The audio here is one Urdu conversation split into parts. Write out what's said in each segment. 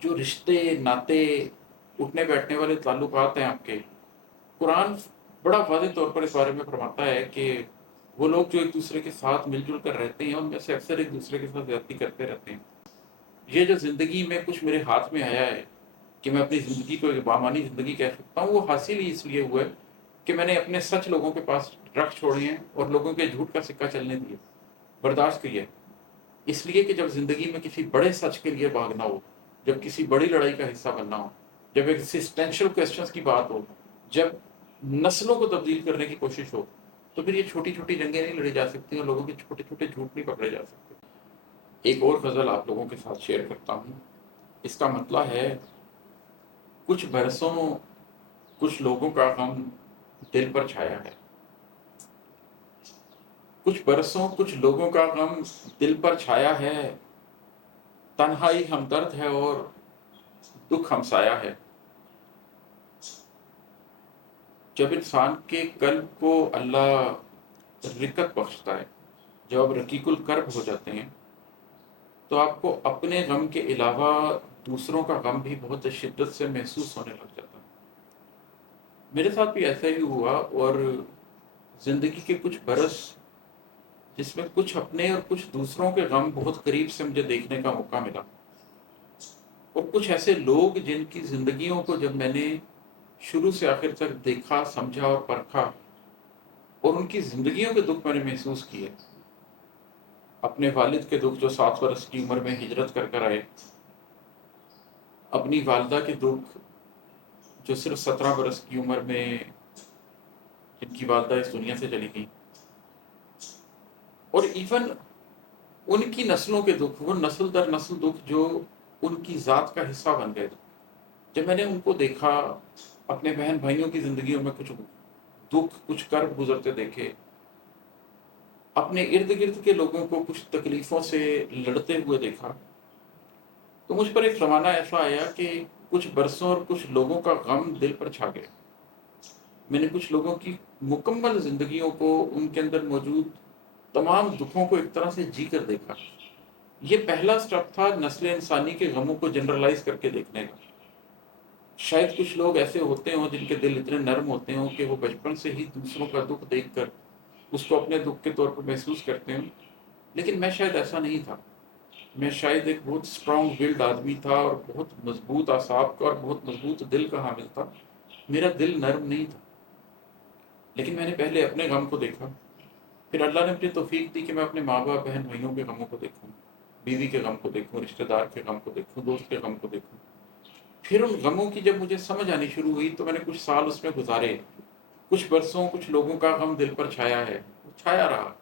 جو رشتے ناتے اٹھنے بیٹھنے والے تعلقات ہیں آپ کے، قرآن بڑا واضح طور پر اس بارے میں فرماتا ہے کہ وہ لوگ جو ایک دوسرے کے ساتھ مل جل کر رہتے ہیں ان میں سے اکثر ایک دوسرے کے ساتھ زیادتی کرتے رہتے ہیں۔ یہ جو زندگی میں کچھ میرے ہاتھ میں آیا ہے کہ میں اپنی زندگی کو ایک بامانی زندگی کہہ سکتا ہوں، وہ حاصل ہی اس لیے ہوا ہے کہ میں نے اپنے سچ لوگوں کے پاس رکھ چھوڑے ہیں اور لوگوں کے جھوٹ کا سکہ چلنے دیے، برداشت کیا۔ اس لیے کہ جب زندگی میں کسی بڑے سچ کے لیے بھاگنا ہو، جب کسی بڑی لڑائی کا حصہ بننا ہو، جب ایگزسٹینشل کوسچنز کی بات ہو، جب نسلوں کو تبدیل کرنے کی کوشش ہو، تو پھر یہ چھوٹی چھوٹی جنگیں نہیں لڑی جا سکتی اور لوگوں کے چھوٹے چھوٹے جھوٹ نہیں پکڑے جا سکتے۔ ایک اور غزل آپ لوگوں کے ساتھ شیئر کرتا ہوں۔ اس کا مطلب ہے، کچھ برسوں کچھ لوگوں کا غم دل پر چھایا ہے، کچھ برسوں کچھ لوگوں کا غم دل پر چھایا ہے، تنہائی ہمدرد ہے اور دکھ ہمسایہ ہے۔ جب انسان کے قلب کو اللہ رقت بخشتا ہے، جب آپ رقیق القلب ہو جاتے ہیں، تو آپ کو اپنے غم کے علاوہ دوسروں کا غم بھی بہت شدت سے محسوس ہونے لگ جاتا ہے۔ میرے ساتھ بھی ایسا ہی ہوا، اور زندگی کے کچھ برس جس میں کچھ اپنے اور کچھ دوسروں کے غم بہت قریب سے مجھے دیکھنے کا موقع ملا، اور کچھ ایسے لوگ جن کی زندگیوں کو جب میں نے شروع سے آخر تک دیکھا، سمجھا اور پرکھا، اور ان کی زندگیوں کے دکھ میں نے محسوس کیے۔ اپنے والد کے دکھ جو 7 برس کی عمر میں ہجرت کر کر آئے، اپنی والدہ کے دکھ جو صرف 17 برس کی عمر میں جن کی والدہ اس دنیا سے چلی گئی، اور ایون ان کی نسلوں کے دکھ، وہ نسل در نسل دکھ جو ان کی ذات کا حصہ بن گئے۔ جب میں نے ان کو دیکھا، اپنے بہن بھائیوں کی زندگیوں میں کچھ دکھ، کچھ کرب گزرتے دیکھے، اپنے ارد گرد کے لوگوں کو کچھ تکلیفوں سے لڑتے ہوئے دیکھا، تو مجھ پر ایک زمانہ ایسا آیا کہ کچھ برسوں اور کچھ لوگوں کا غم دل پر چھا گیا۔ میں نے کچھ لوگوں کی مکمل زندگیوں کو، ان کے اندر موجود تمام دکھوں کو ایک طرح سے جی کر دیکھا۔ یہ پہلا سٹیپ تھا نسل انسانی کے غموں کو جنرلائز کر کے دیکھنے کا۔ شاید کچھ لوگ ایسے ہوتے ہوں جن کے دل اتنے نرم ہوتے ہوں کہ وہ بچپن سے ہی دوسروں کا دکھ دیکھ کر اس کو اپنے دکھ کے طور پر محسوس کرتے ہوں، لیکن میں شاید ایسا نہیں تھا۔ میں شاید ایک بہت اسٹرانگ ولڈ آدمی تھا، اور بہت مضبوط اعصاب کا اور بہت مضبوط دل کا حامل تھا۔ میرا دل نرم نہیں تھا، لیکن میں نے پہلے اپنے غم کو دیکھا، پھر اللہ نے مجھے توفیق دی کہ میں اپنے ماں باپ، بہن بھائیوں کے غموں کو دیکھوں، بیوی کے غم کو دیکھوں، رشتہ دار کے غم کو دیکھوں، دوست کے غم کو دیکھوں۔ پھر ان غموں کی جب مجھے سمجھ آنی شروع ہوئی تو میں نے کچھ سال اس میں گزارے۔ کچھ برسوں کچھ لوگوں کا غم دل پر چھایا ہے، وہ چھایا رہا۔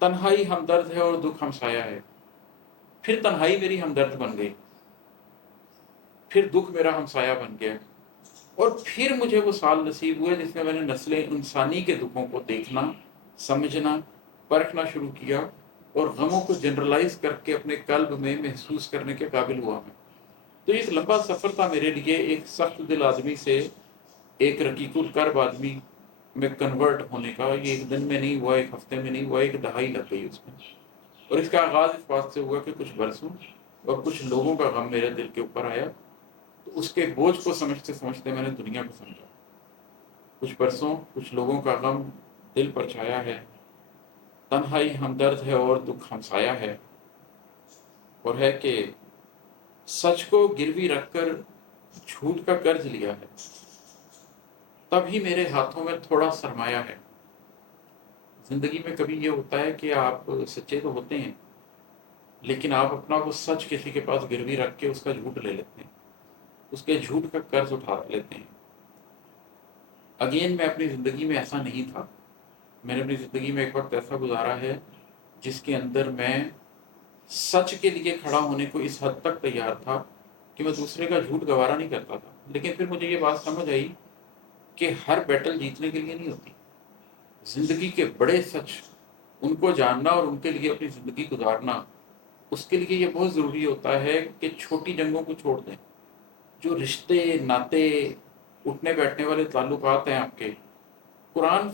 تنہائی ہمدرد ہے اور دکھ ہمسایہ ہے۔ پھر تنہائی میری ہمدرد بن گئی، پھر دکھ میرا ہمسایہ بن گیا، اور پھر مجھے وہ سال نصیب ہوئے جس میں میں نے نسل انسانی کے دکھوں کو دیکھنا، سمجھنا، پرکھنا شروع کیا، اور غموں کو جنرلائز کر کے اپنے قلب میں محسوس کرنے کے قابل ہوا میں۔ تو ایک لمبا سفر تھا میرے لیے، ایک سخت دل آدمی سے ایک رقیق القلب آدمی میں کنورٹ ہونے کا۔ یہ ایک دن میں نہیں ہوا، ایک ہفتے میں نہیں ہوا، ایک دہائی لگ گئی اس میں۔ اور اس کا آغاز اس بات سے ہوا کہ کچھ برسوں اور کچھ لوگوں کا غم میرے دل کے اوپر آیا، تو اس کے بوجھ کو سمجھتے سمجھتے میں نے دنیا کو سمجھا۔ کچھ برسوں کچھ لوگوں کا غم دل پر چھایا ہے، تنہائی ہمدرد ہے اور دکھ ہمسایہ ہے، اور ہے کہ سچ کو گروی رکھ کر جھوٹ کا قرض لیا ہے، تب ہی میرے ہاتھوں میں تھوڑا سرمایہ ہے۔ زندگی میں کبھی یہ ہوتا ہے کہ آپ سچے تو ہوتے ہیں، لیکن آپ اپنا وہ سچ کسی کے پاس گروی رکھ کے اس کا جھوٹ لے لیتے ہیں، اس کے جھوٹ کا قرض اٹھا لیتے ہیں۔ اگین میں اپنی زندگی میں ایسا نہیں تھا۔ میں نے اپنی زندگی میں ایک وقت ایسا گزارا ہے جس کے اندر میں سچ کے لیے کھڑا ہونے کو اس حد تک تیار تھا کہ میں دوسرے کا جھوٹ گوارا نہیں کرتا تھا۔ لیکن پھر مجھے یہ بات سمجھ آئی کہ ہر بیٹل جیتنے کے لیے نہیں ہوتی۔ زندگی کے بڑے سچ، ان کو جاننا اور ان کے لیے اپنی زندگی گزارنا، اس کے لیے یہ بہت ضروری ہوتا ہے کہ چھوٹی جنگوں کو چھوڑ دیں۔ جو رشتے ناتے اٹھنے بیٹھنے والے تعلقات ہیں آپ کے، قرآن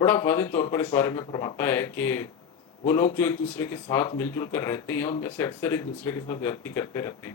بڑا واضح طور پر اس بارے میں فرماتا ہے کہ وہ لوگ جو ایک دوسرے کے ساتھ مل جل کر رہتے ہیں ان میں سے اکثر ایک دوسرے کے ساتھ زیادتی کرتے رہتے ہیں۔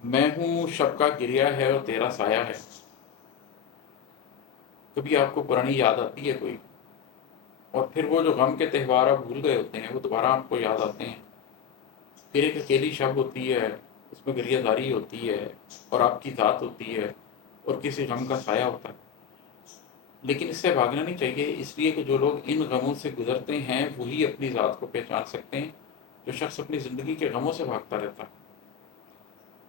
میں ہوں شب کا گریا ہے اور تیرا سایہ ہے. کبھی آپ کو پرانی یاد آتی ہے کوئی، اور پھر وہ جو غم کے تہوار آپ بھول گئے ہوتے ہیں وہ دوبارہ آپ کو یاد آتے ہیں. پھر ایک اکیلی شب ہوتی ہے، اس میں گریہ زاری ہوتی ہے اور آپ کی ذات ہوتی ہے اور کسی غم کا سایہ ہوتا ہے. لیکن اس سے بھاگنا نہیں چاہیے، اس لیے کہ جو لوگ ان غموں سے گزرتے ہیں وہی اپنی ذات کو پہچان سکتے ہیں. جو شخص اپنی زندگی کے غموں سے بھاگتا رہتا ہے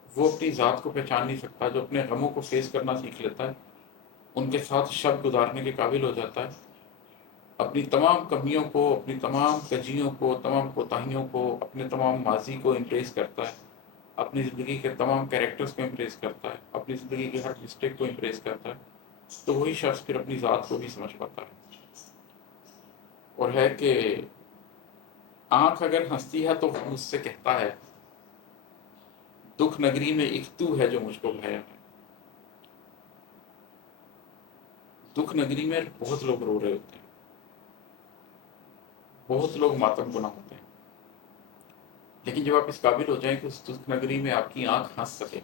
وہ اپنی ذات کو پہچان نہیں سکتا. جو اپنے غموں کو فیس کرنا سیکھ لیتا ہے ان کے ساتھ شب گزارنے کے قابل ہو جاتا ہے. اپنی تمام کمیوں کو، اپنی تمام کجیوں کو، تمام کوتاہیوں کو، اپنے تمام ماضی کو امپریس کرتا ہے. اپنی زندگی کے تمام کیریکٹرز کو امپریس کرتا ہے، اپنی زندگی کے ہر مسٹیک کو امپریس کرتا ہے. تو وہی شخص پھر اپنی ذات کو بھی سمجھ پاتا ہے. اور ہے کہ آنکھ اگر ہنستی ہے تو مجھ سے کہتا ہے دکھ نگری میں ایک تو ہے جو مجھ کو بھایا ہے. دکھ نگری میں بہت لوگ رو رہے ہوتے ہیں، بہت لوگ ماتم گنا ہوتے ہیں. لیکن جب آپ اس قابل ہو جائیں کہ اس دکھ نگری میں آپ کی آنکھ ہنس سکے،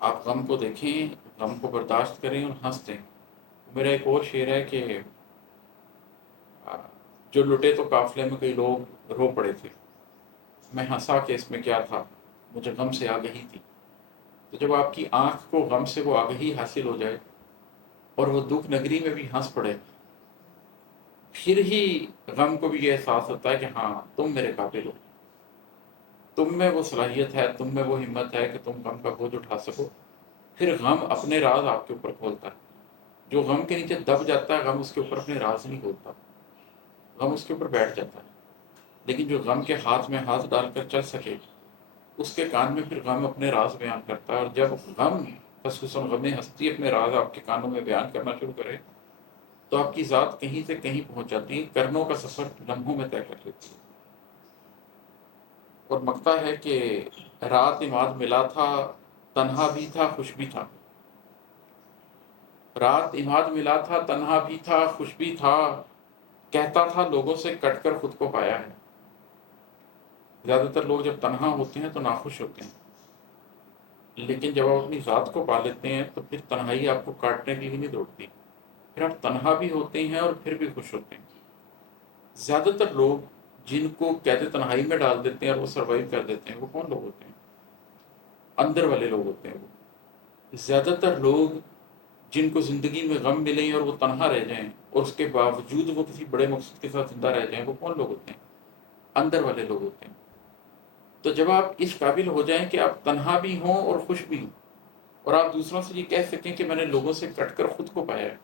آپ غم کو دیکھیں، غم کو برداشت کریں اور ہنس دیں. میرا ایک اور شعر ہے کہ جو لٹے تو قافلے میں کئی لوگ رو پڑے تھے، میں ہنسا کہ اس میں کیا تھا، مجھے غم سے آگہی تھی. تو جب آپ کی آنکھ کو غم سے وہ آگہی حاصل ہو جائے اور وہ دکھ نگری میں بھی ہنس پڑے، پھر ہی غم کو بھی یہ احساس ہوتا ہے کہ ہاں تم میرے قابل ہو، تم میں وہ صلاحیت ہے، تم میں وہ ہمت ہے کہ تم غم کا بوجھ اٹھا سکو. پھر غم اپنے راز آپ کے اوپر کھولتا ہے. جو غم کے نیچے دب جاتا ہے غم اس کے اوپر اپنے راز نہیں کھولتا، غم اس کے اوپر بیٹھ جاتا ہے. لیکن جو غم کے ہاتھ میں ہاتھ ڈال کر چل سکے اس کے کان میں پھر غم اپنے راز بیان کرتا ہے. اور جب غم خصوصاً غم ہستی اپنے راز آپ کے کانوں میں بیان کرنا شروع کرے تو آپ کی ذات کہیں سے کہیں پہنچ جاتی ہے، کرنوں کا سفر لمحوں میں طے کر لیتی ہے. اور مکتا ہے کہ رات عماد ملا تھا، تنہا بھی تھا خوش بھی تھا. رات عماد ملا تھا، تنہا بھی تھا خوش بھی تھا، کہتا تھا لوگوں سے کٹ کر خود کو پایا ہے. زیادہ تر لوگ جب تنہا ہوتے ہیں تو ناخوش ہوتے ہیں، لیکن جب آپ اپنی ذات کو پا لیتے ہیں تو پھر تنہائی آپ کو کاٹنے کے لیے نہیں دوڑتی، پھر آپ تنہا بھی ہوتے ہیں اور پھر بھی خوش ہوتے ہیں. زیادہ تر لوگ جن کو قید تنہائی میں ڈال دیتے ہیں اور وہ سروائیو کر دیتے ہیں وہ کون لوگ ہوتے ہیں؟ اندر والے لوگ ہوتے ہیں. وہ زیادہ تر لوگ جن کو زندگی میں غم ملیں اور وہ تنہا رہ جائیں اور اس کے باوجود وہ کسی بڑے مقصد کے ساتھ زندہ رہ جائیں وہ کون لوگ ہوتے ہیں؟ اندر والے لوگ ہوتے ہیں. تو جب آپ اس قابل ہو جائیں کہ آپ تنہا بھی ہوں اور خوش بھی ہوں اور آپ دوسروں سے یہ کہہ سکیں کہ میں نے لوگوں سے کٹ کر خود کو پایا ہے،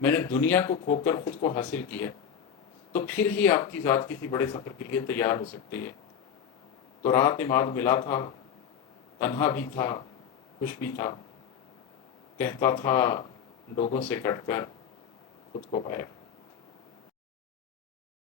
میں نے دنیا کو کھو کر خود کو حاصل کیا، تو پھر ہی آپ کی ذات کسی بڑے سفر کے لیے تیار ہو سکتی ہے. تو رات عماد ملا تھا، تنہا بھی تھا خوش بھی تھا، کہتا تھا لوگوں سے کٹ کر خود کو پایا.